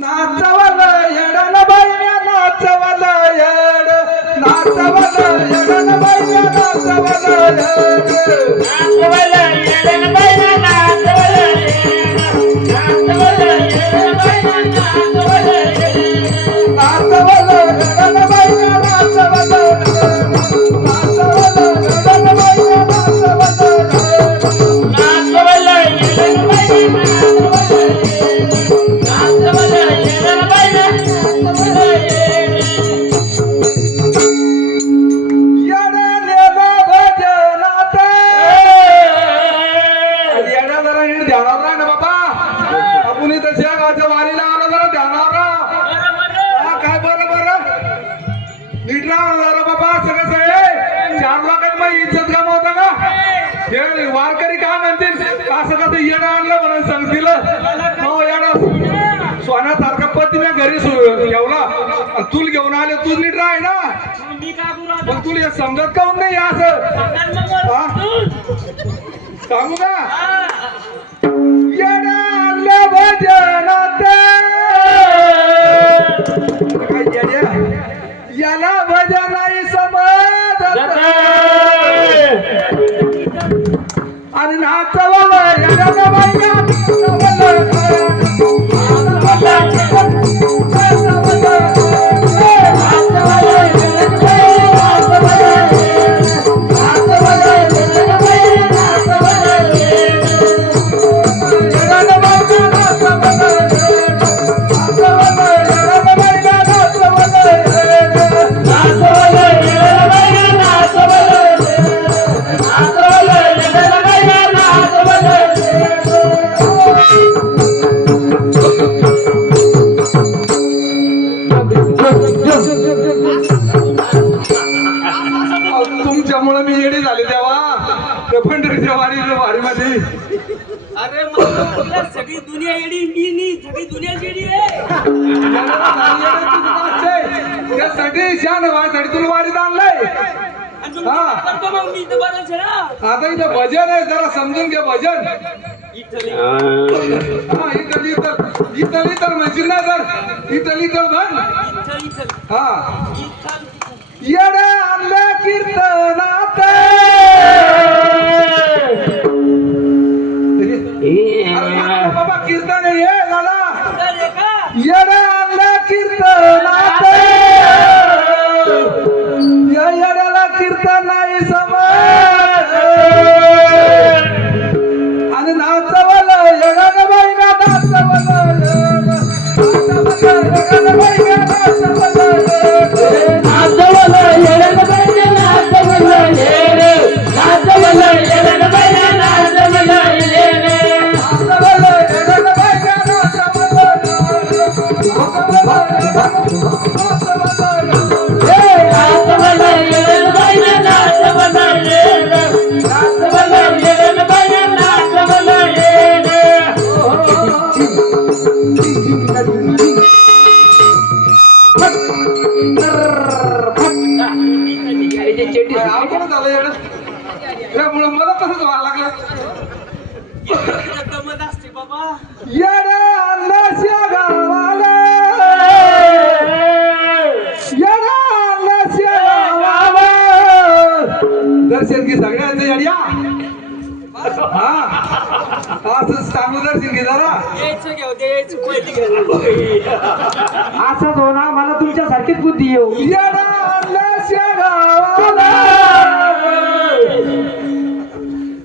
नाचवल येडन बाईया नाचवल येड नाचवल येडन बाईया नाचवल येड नाचवल येडन बाईया नाचवल येड नाचवल येडन बाईया नाचवल येड नाचवल येडन बाईया नाचवल येड नाचवल येडन बाईया नाचवल येड नाचवल येडन बाईया नाचवल येड नाचवल येडन बाईया नाचवल येड येडा नेला भजनात येडा जरा नीट ध्यानावर राहा ना बाबा आपण इथं ज्या गावच्या वारीला आलो जरा ध्यानावर राहा हा काय बरं नीट राहा जरा बाबा सगळं सगळे 4 लाखात मग इज्जत गमावता का हे वारकरी काय म्हणतील असं कसं येडं आणलं म्हणून सांगतील हो येडं सोन्यासारखा पती मी घरी ठेवला तुला घेऊन आले तू नीट राह ना मी का करू मग तुला हे समजत काऊन नाही असं हा? सांगू का येडं आणलं भजनात काय येड्या? याला भजन नाही समजत आणि नाचवल येड्याला बाईया तुमच्यामुळे मी येडी झाले तेव्हा पंढरीच्या वारीमध्ये अरे मला सगळी दुनिया येडी मी नी सगळी दुनिया येडी आहे त्यासाठी शान व्हायसाठी तुला वारीत आणलंय हा. करतो मग मी इथं बरंच आहे ना आता इथं भजन आहे जरा समजून घे भजन इथली हा इथली तर म्हणशील ना तर इथली तर म्हण इथल हा इथल येड आणलं कीर्तनात अरे बाबा कीर्तन ये झाला अरे का येड आणलं कीर्तनात या येड्याला कीर्तन नाही समज आणि नाचवल येडानं बाईना नाचवल येडानं बाईना नाचवल नाचवल येडन बाईया नाचवल येड नाचवल येडन बाईया नाचवल येड नाचवल येडन बाईया नाचवल येड नाचवल येडन बाईया नाचवल येड अवघड झालं येडं. त्यामुळं मला तसंच व्हायला लागलं गमत असते बाबा येडं आणलंस्य गावाला येडं आणलंस्य गावाला दर्शन घे सगळ्यांचं येड्या हा असं सांगू दर्शन घे जरा यायचं घेऊ द्यायचं पहिली घ्या असंच होणार मला तुमच्यासारखीच बुद्धी येऊ येडं आणलंस्य गावाला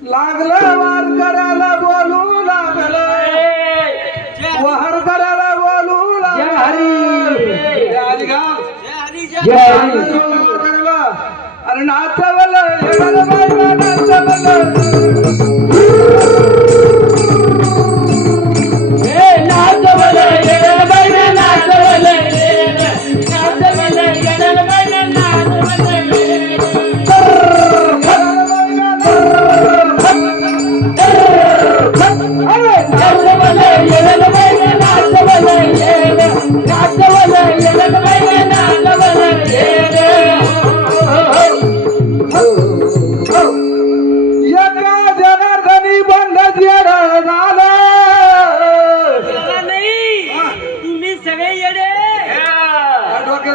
लागलं वार करायला बोलू लागलं वहर करायला बोलू लागलं आली का जय हरी अरे नाचवल येडं बाईला नाचवल नाचवल येडन बाईया नाचवल येड नाचवल येडन बाईया नाचवल येड नाचवल येडन बाईया नाचवल येड नाचवल येडन बाईया नाचवल येड एक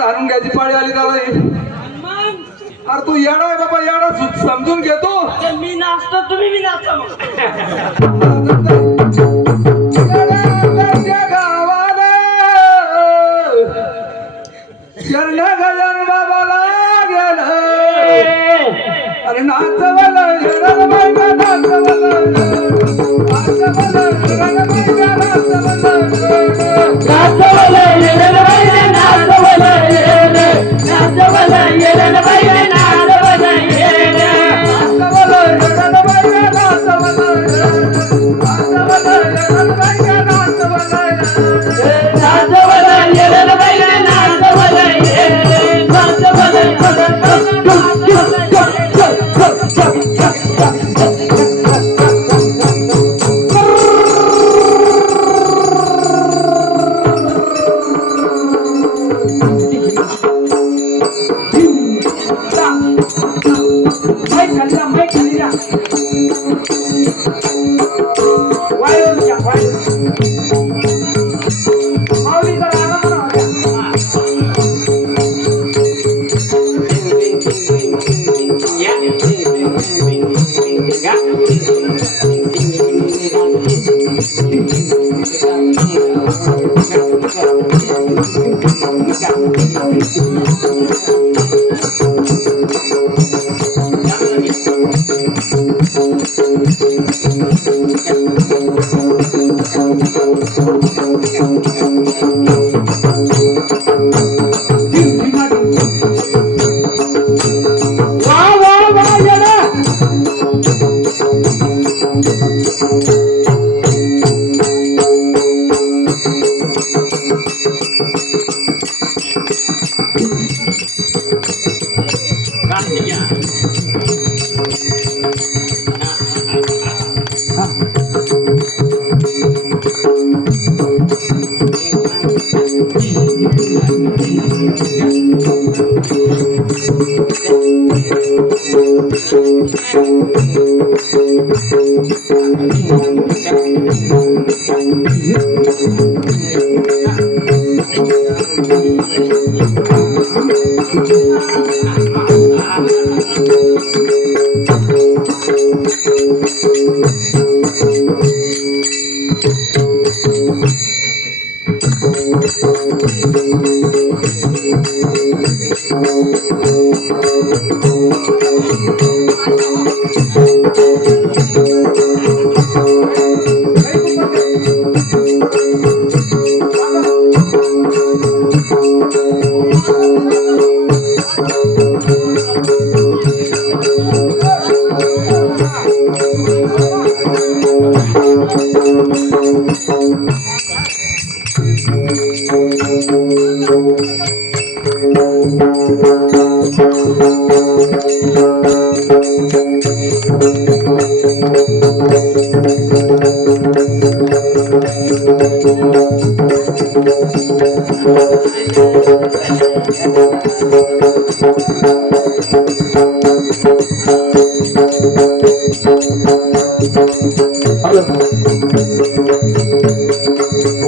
आणून घ्यायची पाळी आली त्याला. मग अरे तू येडा आहे बाबा, येडा समजून घेतो. ते मी नाचतो तुम्ही बी नाचा मग. गावाला शरण गजानन बाबाला गेलं अरे नाचवलं शरण बाईला नाचवलं नाचवलं शरण बाईला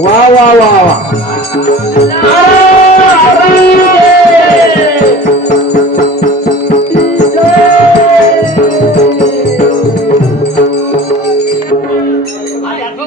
वा वा वा वा